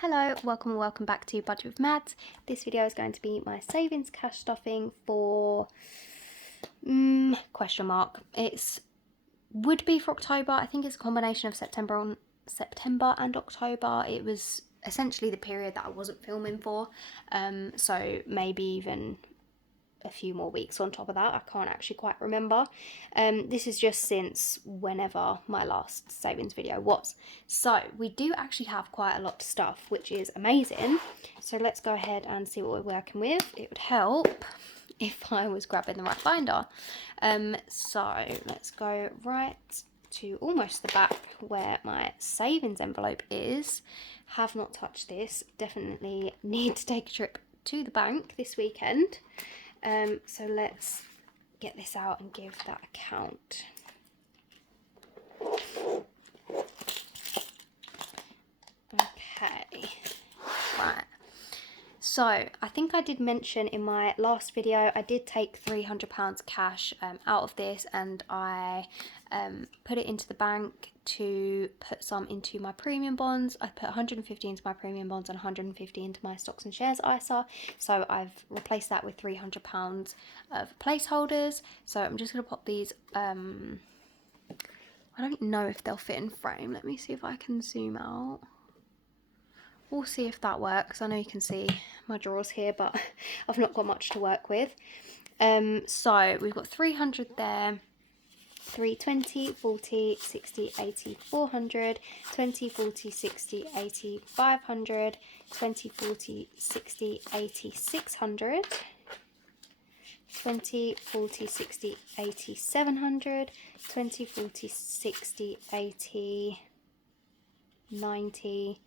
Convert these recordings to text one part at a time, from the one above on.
Hello, welcome back to Budget with Mads. This video is going to be my savings cash stuffing for question mark. It's would be for October. I think it's a combination of September and October. It was essentially the period that I wasn't filming for, so maybe even a few more weeks on top of that. I can't actually quite remember. This is just since whenever my last savings video was. So we do actually have quite a lot of stuff, which is amazing. So let's go ahead and see what we're working with. It would help if I was grabbing the right binder. So let's go right to almost the back where my savings envelope is. Have not touched this. Definitely need to take a trip to the bank this weekend. So let's get this out and give that a count. Okay, right. So I think I did mention in my last video, I did take £300 cash out of this, and I put it into the bank to put some into my premium bonds. I put 150 into my premium bonds and 150 into my stocks and shares ISA. So I've replaced that with £300 of placeholders. So I'm just going to pop these. I don't know if they'll fit in frame. Let me see if I can zoom out. We'll see if that works. I know you can see my drawers here, but I've not got much to work with. So we've got 300 there, 20, 40, 60, 80, 400, 20, 40, 60, 80, 500, 20, 40, 60, 80, 600, 20, 40, 60, 80, 700, 20, 40, 60, 80, 90,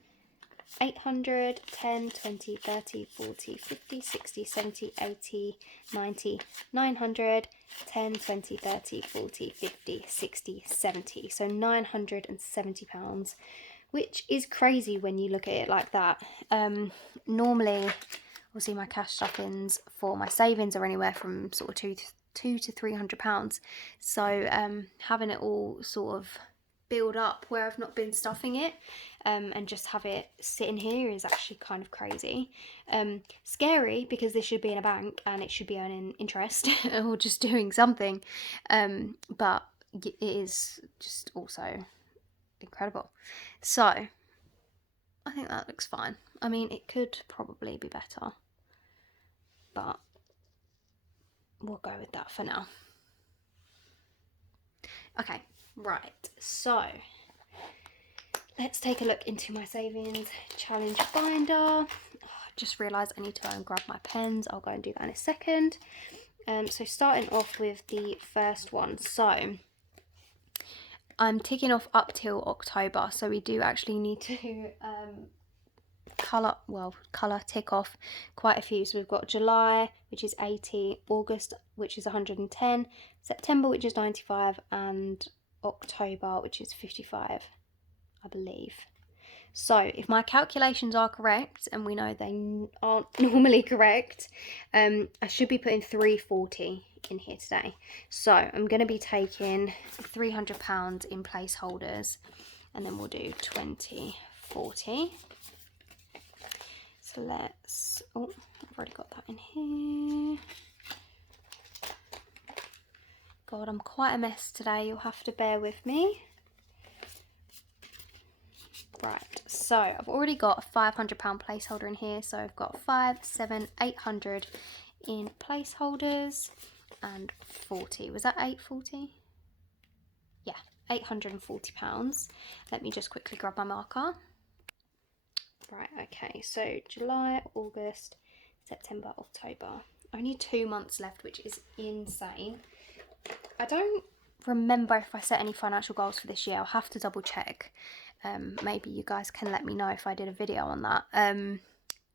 800, 10, 20, 30, 40, 50, 60, 70, 80, 90, 900, 10, 20, 30, 40, 50, 60, 70. So £970, which is crazy when you look at it like that. Normally, obviously my cash stuffings for my savings are anywhere from sort of two to £300. So having it all sort of build up where I've not been stuffing it, and just have it sitting here is actually kind of crazy. Scary, because this should be in a bank and it should be earning interest or just doing something, but it is just also incredible. So I think that looks fine. I mean, it could probably be better, but we'll go with that for now. Okay, right, so let's take a look into my savings challenge binder. Oh, I just realised I need to go and grab my pens. I'll go and do that in a second. So starting off with the first one. So I'm ticking off up till October. So we do actually need to tick off quite a few. So we've got July, which is 80, August, which is 110, September, which is 95, and October, which is 55, I believe. So if my calculations are correct, and we know they aren't normally correct, I should be putting 340 in here today. So I'm going to be taking £300 in placeholders, and then we'll do 20, 40. So let's, oh, I've already got that in here. God, I'm quite a mess today. You'll have to bear with me. Right, so I've already got a £500 placeholder in here. So I've got 5, 7, 800 in placeholders and 40. Was that 840? Yeah, £840. Let me just quickly grab my marker. Right, okay, so July, August, September, October. Only 2 months left, which is insane. I don't remember if I set any financial goals for this year. I'll have to double check. Maybe you guys can let me know if I did a video on that.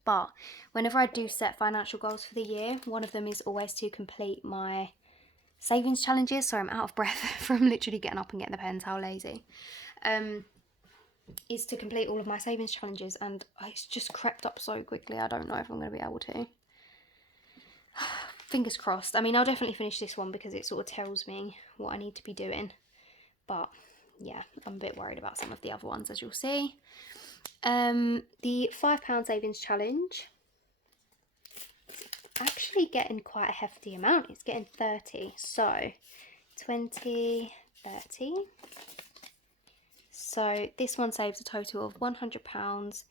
But whenever I do set financial goals for the year, one of them is always to complete my savings challenges. So I'm out of breath from literally getting up and getting the pens. How lazy. Is to complete all of my savings challenges, and it's just crept up so quickly. I don't know if I'm going to be able to. Fingers crossed. I mean, I'll definitely finish this one because it sort of tells me what I need to be doing. But yeah, I'm a bit worried about some of the other ones, as you'll see. The £5 savings challenge, actually getting quite a hefty amount. It's getting 30. So 20, 30. So this one saves a total of £100,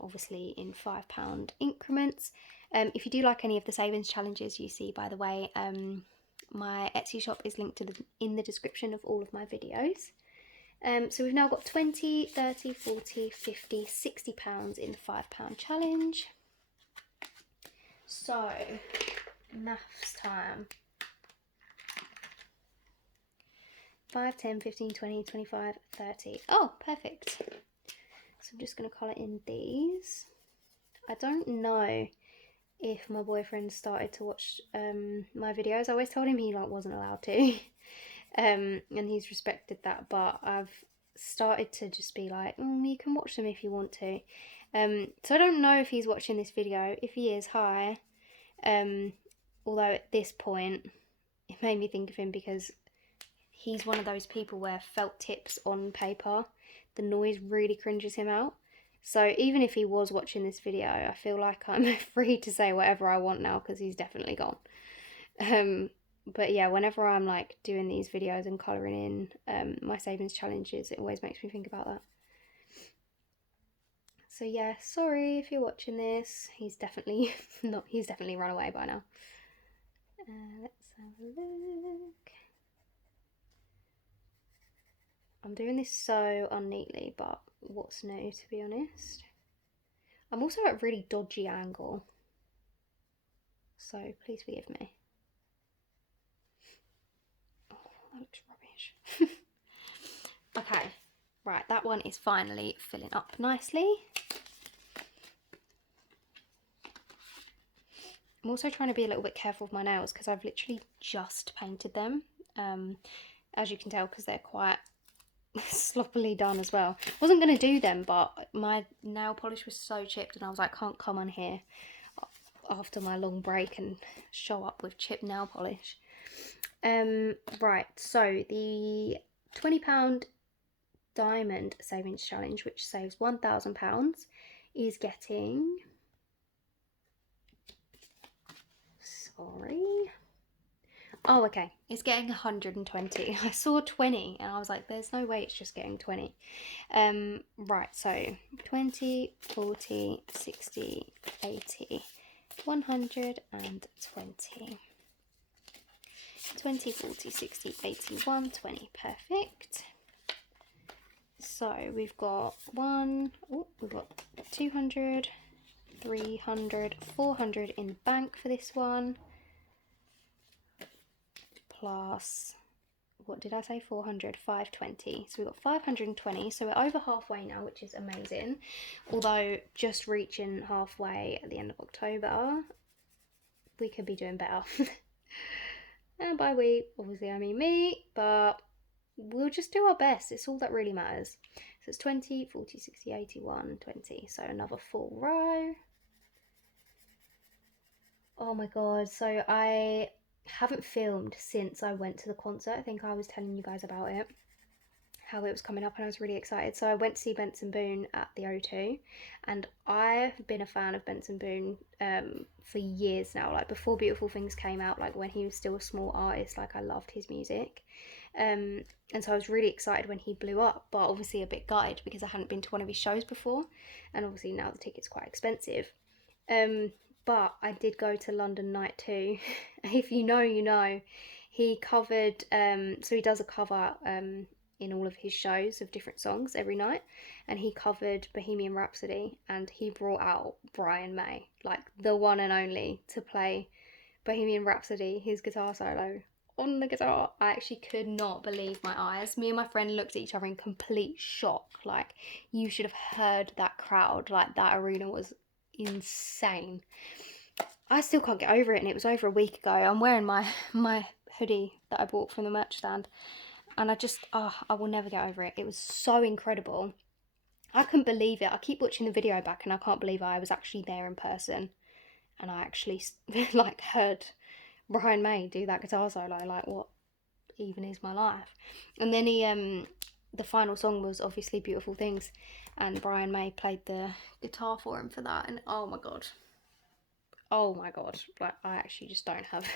obviously in £5 increments. If you do like any of the savings challenges you see, by the way, my Etsy shop is linked in the description of all of my videos. So we've now got 20, 30, 40, 50, £60 in the £5 challenge. So, maths time. 5, 10, 15, 20, 25, 30. Oh, perfect. So I'm just going to colour in these. I don't know if my boyfriend started to watch my videos. I always told him he wasn't allowed to. And he's respected that, but I've started to just be like, you can watch them if you want to. So I don't know if he's watching this video. If he is, hi. Although at this point, it made me think of him because he's one of those people where felt tips on paper, the noise really cringes him out. So even if he was watching this video, I feel like I'm free to say whatever I want now because he's definitely gone. But yeah, whenever I'm like doing these videos and colouring in my savings challenges, it always makes me think about that. So yeah, sorry if you're watching this. He's definitely he's definitely run away by now. Let's have a look. I'm doing this so unneatly, but what's new, to be honest. I'm also at a really dodgy angle, so please forgive me. Oh, that looks rubbish. Okay, right, that one is finally filling up nicely. I'm also trying to be a little bit careful with my nails because I've literally just painted them, as you can tell, because they're quite sloppily done as well. I wasn't going to do them, but my nail polish was so chipped and I was like, can't come on here after my long break and show up with chipped nail polish. Right, so the £20 diamond savings challenge, which saves £1,000, is getting... Sorry. Oh, okay. It's getting 120. I saw 20 and I was like, there's no way it's just getting 20. Right, so 20, 40, 60, 80, 120. 20, 40, 60, 80, 120. Perfect. So we've got we've got 200, 300, 400 in the bank for this one. Plus, what did I say? 400, 520. So we've got 520. So we're over halfway now, which is amazing. Although just reaching halfway at the end of October, we could be doing better. And by we, obviously I mean me, but we'll just do our best. It's all that really matters. So it's 20, 40, 60, 80, 120. So another full row. Oh my god, so I haven't filmed since I went to the concert. I think I was telling you guys about it, how it was coming up, and I was really excited. So I went to see Benson Boone at the O2, and I've been a fan of Benson Boone for years now. Like before Beautiful Things came out, like when he was still a small artist, like I loved his music. And so I was really excited when he blew up, but obviously a bit gutted because I hadn't been to one of his shows before, and obviously now the ticket's quite expensive. But I did go to London Night 2. If you know, you know. He covered, so he does a cover in all of his shows of different songs every night, and he covered Bohemian Rhapsody, and he brought out Brian May, like the one and only, to play Bohemian Rhapsody, his guitar solo on the guitar. I actually could not believe my eyes. Me and my friend looked at each other in complete shock. Like, you should have heard that crowd. Like, that arena was insane. I still can't get over it, and it was over a week ago. I'm wearing my hoodie that I bought from the merch stand, and I will never get over it. It was so incredible. I couldn't believe it. I keep watching the video back and I can't believe I was actually there in person, and I actually like heard Brian May do that guitar solo. Like, what even is my life? And then the final song was obviously Beautiful Things, and Brian May played the guitar for him for that, and oh my god, like I actually just don't have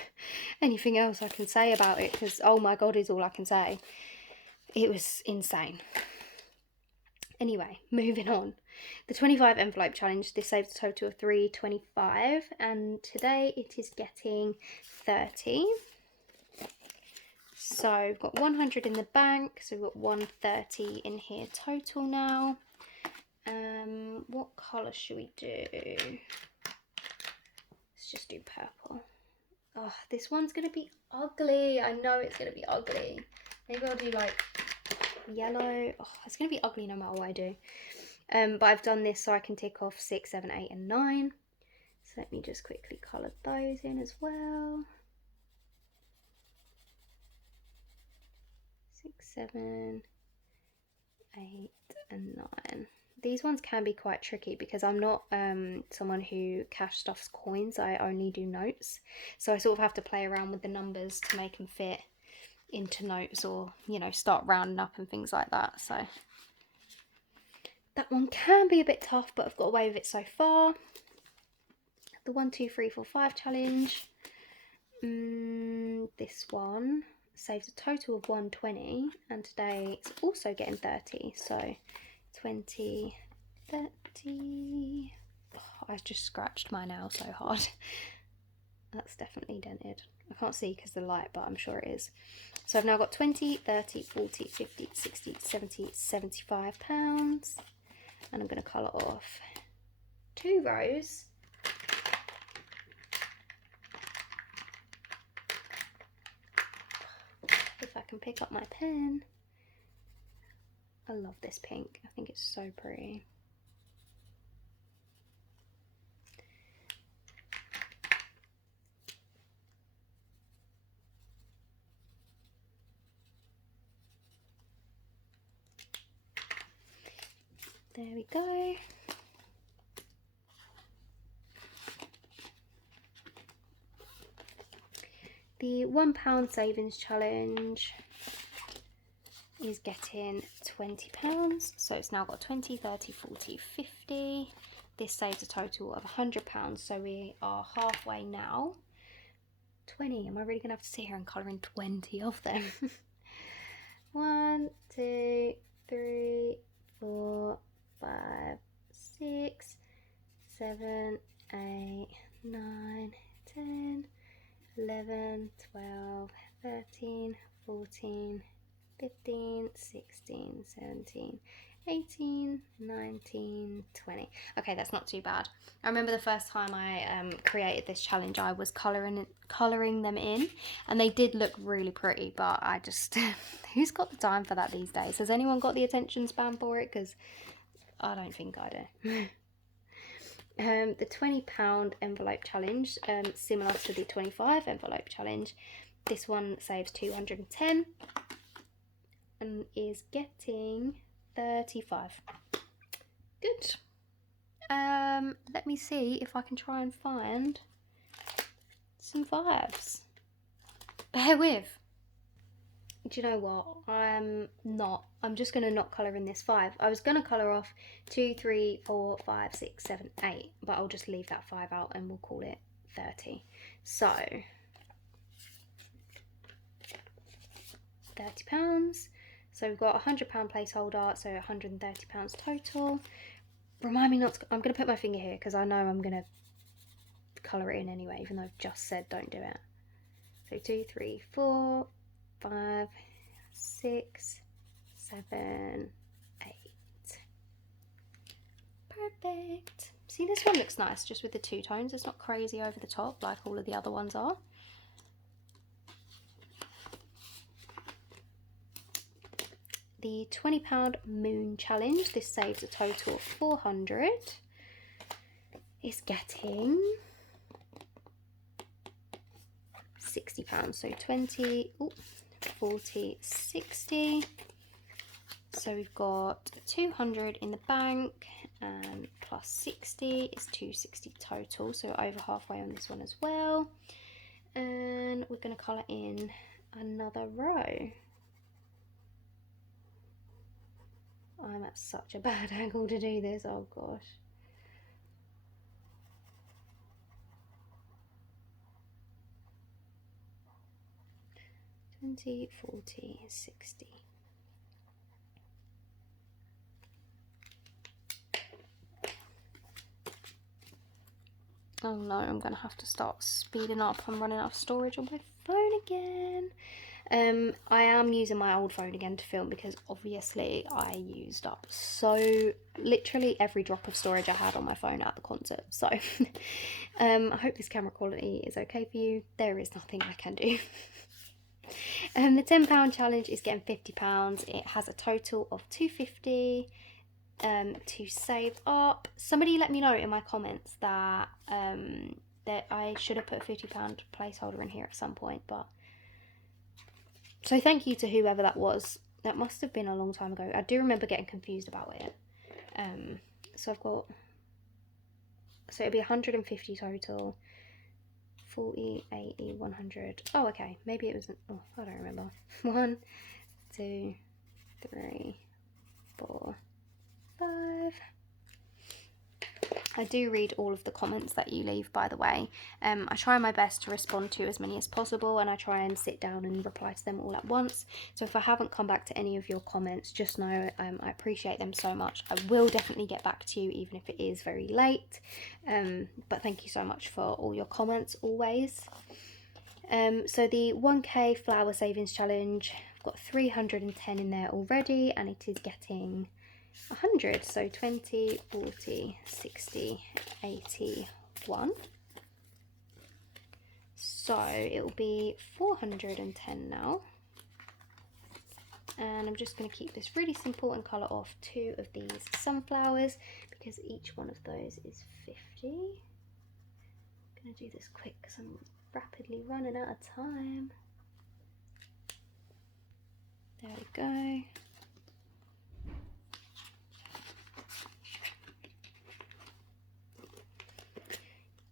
anything else I can say about it, because oh my god is all I can say. It was insane. Anyway, moving on. The 25 envelope challenge, this saves a total of $3.25, and today it is getting 30. So we've got 100 in the bank, so we've got 130 in here total now. What colour should we do? Let's just do purple. Oh, this one's going to be ugly. I know it's going to be ugly. Maybe I'll do like yellow. Oh, it's going to be ugly no matter what I do. But I've done this so I can tick off 6, 7, 8 and 9. So let me just quickly colour those in as well. 6, 7, 8 and 9. These ones can be quite tricky because I'm not someone who cash stuffs coins. I only do notes. So I sort of have to play around with the numbers to make them fit into notes, or, you know, start rounding up and things like that. So that one can be a bit tough, but I've got away with it so far. The 1, 2, 3, 4, 5 challenge. This one saves a total of 120, and today it's also getting 30. So 20, 30. Oh, I just scratched my nail so hard. That's definitely dented. I can't see because of the light, but I'm sure it is. So I've now got 20, 30, 40, 50, 60, 70, 75 pounds. And I'm going to colour off 2 rows. If I can pick up my pen. I love this pink. I think it's so pretty. There we go. The £1 savings challenge is getting £20, so it's now got 20, 30, 40, 50. This saves a total of £100, so we are halfway now. 20, am I really gonna have to sit here and colour in 20 of them? 1, 2, 3, 4, 5, 6, 7, 8, 9, 10, 11, 12, 13, 14, 15, 16, 17, 18, 19, 20. Okay, that's not too bad. I remember the first time I created this challenge, I was colouring them in, and they did look really pretty, but I just, who's got the time for that these days? Has anyone got the attention span for it? Because I don't think I do. The £20 envelope challenge, similar to the 25 envelope challenge. This one saves 210 and is getting 35. Good. Let me see if I can try and find some 5s. Bear with. Do you know what? I'm just going to not colour in this 5. I was going to colour off 2, 3, 4, 5, 6, 7, 8, but I'll just leave that 5 out and we'll call it 30. So, £30. So we've got a £100 placeholder, so £130 total. Remind me not to, I'm going to put my finger here because I know I'm going to colour it in anyway, even though I've just said don't do it. So 2, 3, 4, 5, 6, 7, 8. Perfect. See, this one looks nice just with the 2 tones. It's not crazy over the top like all of the other ones are. The £20 moon challenge, this saves a total of 400. Is getting £60. So 20, 40, 60. So we've got 200 in the bank, and plus 60 is 260 total. So over halfway on this one as well. And we're going to colour in another row. I'm at such a bad angle to do this. Oh gosh. 20, 40, 60. Oh no, I'm gonna have to start speeding up. I'm running out of storage on my phone again. I am using my old phone again to film because obviously I used up literally every drop of storage I had on my phone at the concert. So I hope this camera quality is okay for you. There is nothing I can do. The £10 challenge is getting £50. It has a total of £250 to save up. Somebody let me know in my comments that that I should have put a £50 placeholder in here at some point, but so thank you to whoever that was. That must have been a long time ago. I do remember getting confused about it. So I've got, so it'd be 150 total. 40, 80, 100. Oh, okay. Maybe it was, oh, I don't remember. 1, 2, 3, 4, 5. I do read all of the comments that you leave, by the way. I try my best to respond to as many as possible, and I try and sit down and reply to them all at once. So if I haven't come back to any of your comments, just know I appreciate them so much. I will definitely get back to you, even if it is very late. But thank you so much for all your comments, always. So the 1K flower savings challenge, I've got 310 in there already, and it is getting 100, so 20, 40, 60, 81. So it'll be 410 now. And I'm just going to keep this really simple and colour off 2 of these sunflowers because each one of those is 50. I'm going to do this quick because I'm rapidly running out of time. There we go.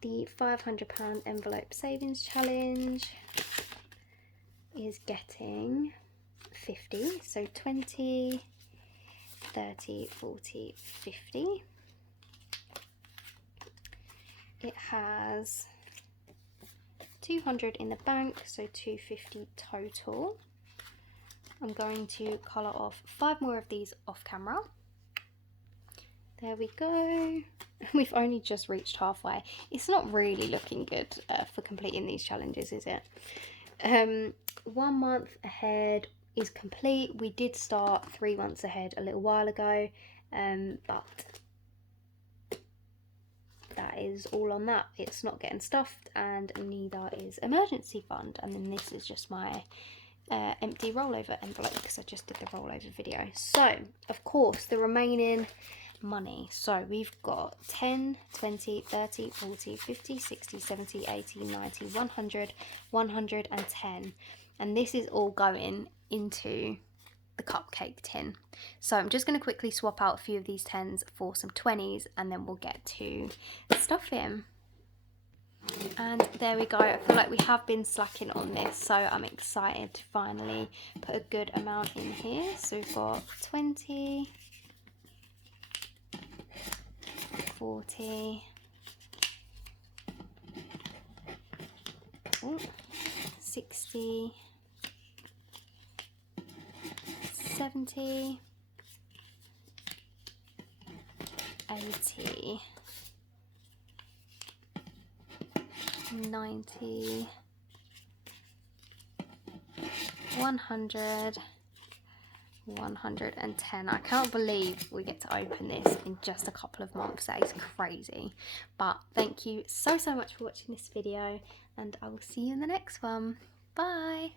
The £500 envelope savings challenge is getting 50, so 20, 30, 40, 50. It has 200 in the bank, so 250 total. I'm going to colour off 5 more of these off camera. There we go. We've only just reached halfway. It's not really looking good for completing these challenges, is it? 1 month ahead is complete. We did start 3 months ahead a little while ago, but that is all on that. It's not getting stuffed, and neither is emergency fund. And then this is just my empty rollover envelope because I just did the rollover video. So of course the remaining money, so we've got 10, 20, 30, 40, 50, 60, 70, 80, 90, 100, 110, and this is all going into the cupcake tin. So I'm just going to quickly swap out a few of these 10s for some 20s, and then we'll get to stuffing. And there we go. I feel like we have been slacking on this, so I'm excited to finally put a good amount in here. So we've got 20, 40, 60, 70, 80, 90, 100, 110. I can't believe we get to open this in just a couple of months. That is crazy. But thank you so much for watching this video, and I will see you in the next one. Bye.